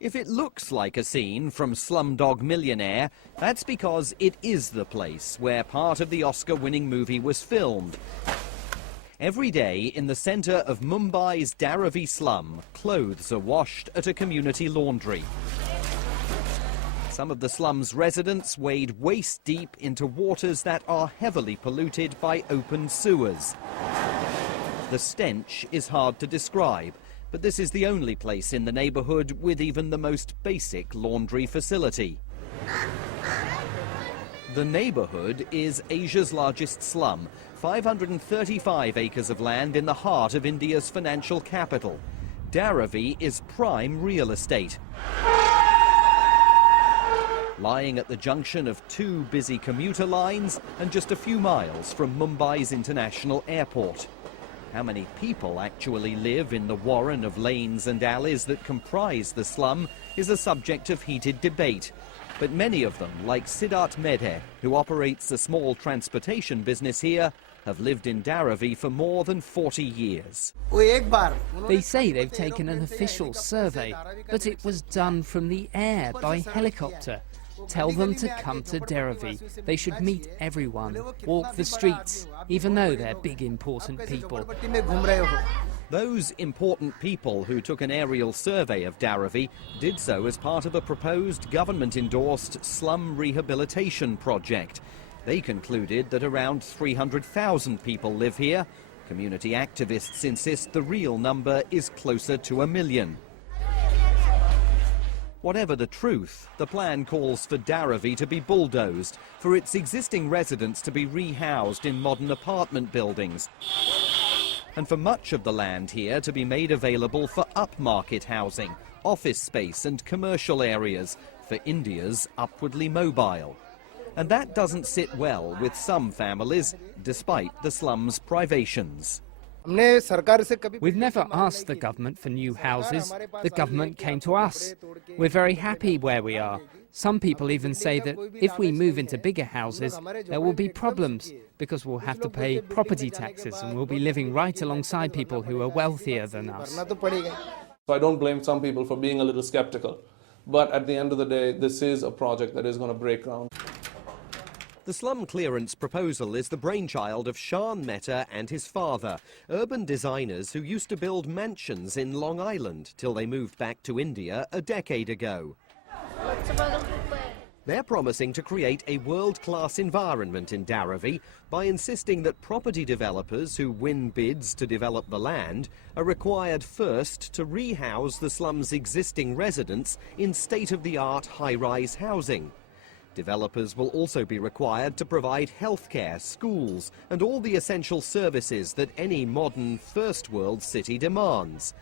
If it looks like a scene from Slumdog Millionaire, that's because it is the place where part of the Oscar-winning movie was filmed. Every day in the centre of Mumbai's Dharavi slum, clothes are washed at a community laundry. Some of the slum's residents wade waist-deep into waters that are heavily polluted by open sewers. The stench is hard to describe, but this is the only place in the neighbourhood with even the most basic laundry facility. The neighbourhood is Asia's largest slum, 535 acres of land in the heart of India's financial capital. Dharavi is prime real estate. Lying at the junction of two busy commuter lines and just a few miles from Mumbai's international airport. How many people actually live in the warren of lanes and alleys that comprise the slum is a subject of heated debate. But many of them, like Siddharth Medhe, who operates a small transportation business here, have lived in Dharavi for more than 40 years. They say they've taken an official survey, but it was done from the air by helicopter. Tell them to come to Dharavi. They should meet everyone, walk the streets, even though they're big, important people. Those important people who took an aerial survey of Dharavi did so as part of a proposed government-endorsed slum rehabilitation project. They concluded that around 300,000 people live here. Community activists insist the real number is closer to 1 million. Whatever the truth, the plan calls for Dharavi to be bulldozed, for its existing residents to be rehoused in modern apartment buildings, and for much of the land here to be made available for upmarket housing, office space and commercial areas for India's upwardly mobile. And that doesn't sit well with some families, despite the slum's privations. We've never asked the government for new houses. The government came to us. We're very happy where we are. Some people even say that if we move into bigger houses, there will be problems because we'll have to pay property taxes and we'll be living right alongside people who are wealthier than us. So I don't blame some people for being a little skeptical. But at the end of the day, this is a project that is going to break ground. The slum clearance proposal is the brainchild of Shan Mehta and his father, urban designers who used to build mansions in Long Island till they moved back to India a decade ago. They're promising to create a world-class environment in Dharavi by insisting that property developers who win bids to develop the land are required first to rehouse the slum's existing residents in state-of-the-art high-rise housing. Developers will also be required to provide healthcare, schools and all the essential services that any modern first-world city demands.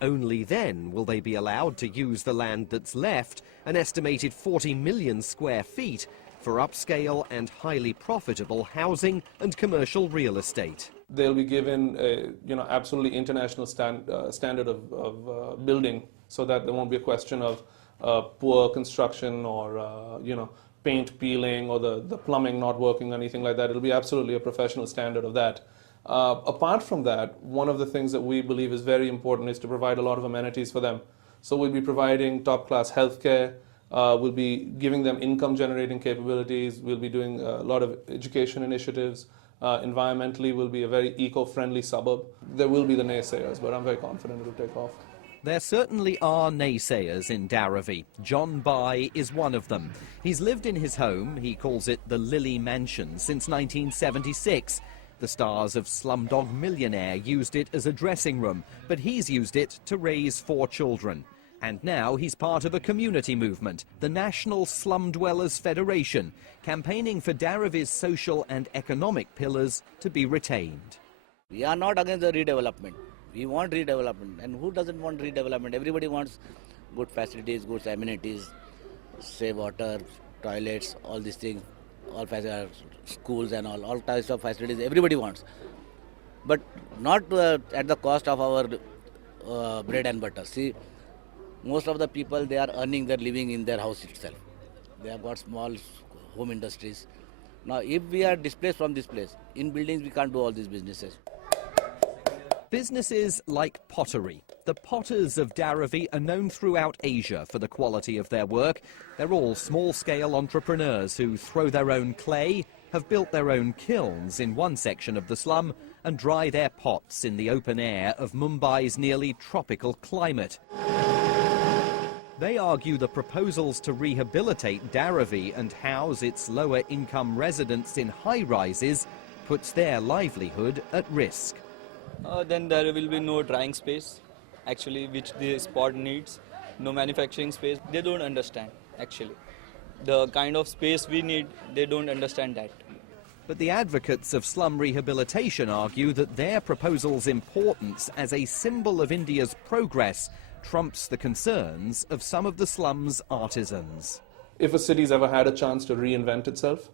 Only then will they be allowed to use the land that's left, an estimated 40 million square feet, for upscale and highly profitable housing and commercial real estate. They'll be given a absolutely international standard of building, so that there won't be a question of poor construction or paint peeling or the plumbing not working or anything like that. It'll be absolutely a professional standard of that. Apart from that, one of the things that we believe is very important is to provide a lot of amenities for them. So we'll be providing top-class healthcare, we'll be giving them income-generating capabilities, we'll be doing a lot of education initiatives. Environmentally, we'll be a very eco-friendly suburb. There will be the naysayers, but I'm very confident it'll take off. There certainly are naysayers in Dharavi. John Bai is one of them. He's lived in his home, he calls it the Lily Mansion, since 1976. The stars of Slumdog Millionaire used it as a dressing room, but he's used it to raise 4 children. And now he's part of a community movement, the National Slum Dwellers Federation, campaigning for Dharavi's social and economic pillars to be retained. We are not against the redevelopment. We want redevelopment, and who doesn't want redevelopment? Everybody wants good facilities, good amenities, safe water, toilets, all these things, all schools and all types of facilities. Everybody wants, but not at the cost of our bread and butter. See, most of the people, they are earning their living in their house itself. They have got small home industries. Now, if we are displaced from this place, in buildings we can't do all these businesses. Businesses like pottery. The potters of Dharavi are known throughout Asia for the quality of their work. They're all small-scale entrepreneurs who throw their own clay, have built their own kilns in one section of the slum, and dry their pots in the open air of Mumbai's nearly tropical climate. They argue the proposals to rehabilitate Dharavi and house its lower-income residents in high-rises puts their livelihood at risk. Then there will be no drying space, actually, which the spot needs, no manufacturing space. They don't understand, actually. The kind of space we need, they don't understand that. But the advocates of slum rehabilitation argue that their proposal's importance as a symbol of India's progress trumps the concerns of some of the slum's artisans. If a city's ever had a chance to reinvent itself,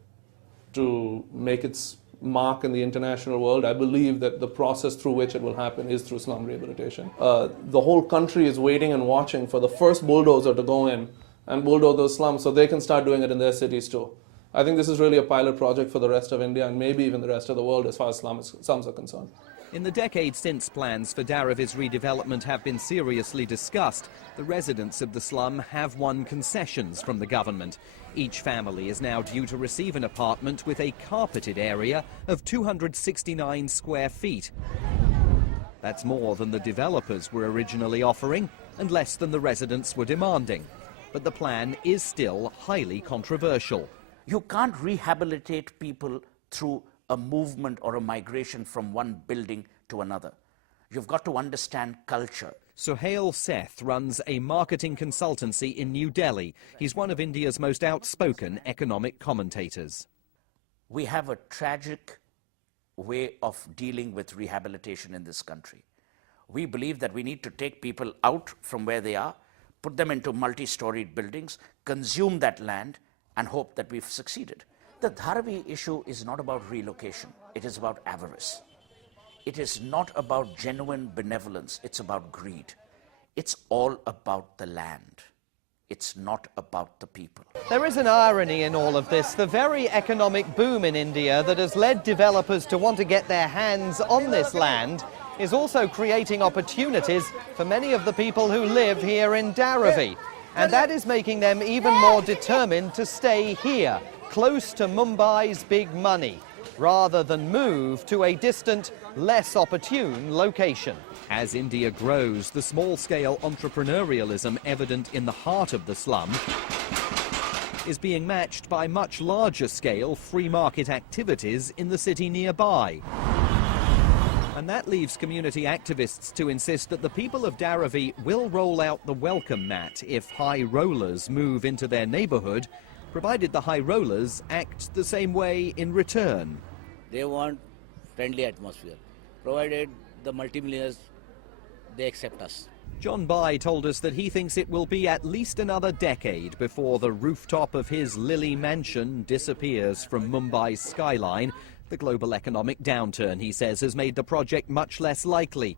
to make its mark in the international world, I believe that the process through which it will happen is through slum rehabilitation. The whole country is waiting and watching for the first bulldozer to go in and bulldoze those slums so they can start doing it in their cities too. I think this is really a pilot project for the rest of India and maybe even the rest of the world as far as slums are concerned. In the decade since plans for Dharavi's redevelopment have been seriously discussed, the residents of the slum have won concessions from the government. Each family is now due to receive an apartment with a carpeted area of 269 square feet. That's more than the developers were originally offering and less than the residents were demanding. But the plan is still highly controversial. You can't rehabilitate people through a movement or a migration from one building to another. You've got to understand culture. Suhail Seth runs a marketing consultancy in New Delhi. He's one of India's most outspoken economic commentators. We have a tragic way of dealing with rehabilitation in this country. We believe that we need to take people out from where they are, put them into multi-storied buildings, consume that land, and hope that we've succeeded. The Dharavi issue is not about relocation. It is about avarice. It is not about genuine benevolence. It's about greed. It's all about the land. It's not about the people. There is an irony in all of this. The very economic boom in India that has led developers to want to get their hands on this land is also creating opportunities for many of the people who live here in Dharavi. And that is making them even more determined to stay here, close to Mumbai's big money, rather than move to a distant, less opportune location. As India grows, the small-scale entrepreneurialism evident in the heart of the slum is being matched by much larger-scale free-market activities in the city nearby. And that leaves community activists to insist that the people of Dharavi will roll out the welcome mat if high rollers move into their neighborhood, provided the high rollers act the same way in return. They want friendly atmosphere, provided the multimillionaires, they accept us. John Bai told us that he thinks it will be at least another decade before the rooftop of his Lily mansion disappears from Mumbai's skyline. The global economic downturn, he says, has made the project much less likely.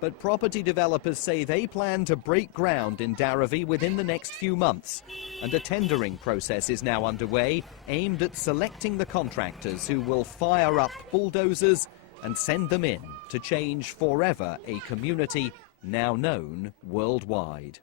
But property developers say they plan to break ground in Dharavi within the next few months. And a tendering process is now underway, aimed at selecting the contractors who will fire up bulldozers and send them in to change forever a community now known worldwide.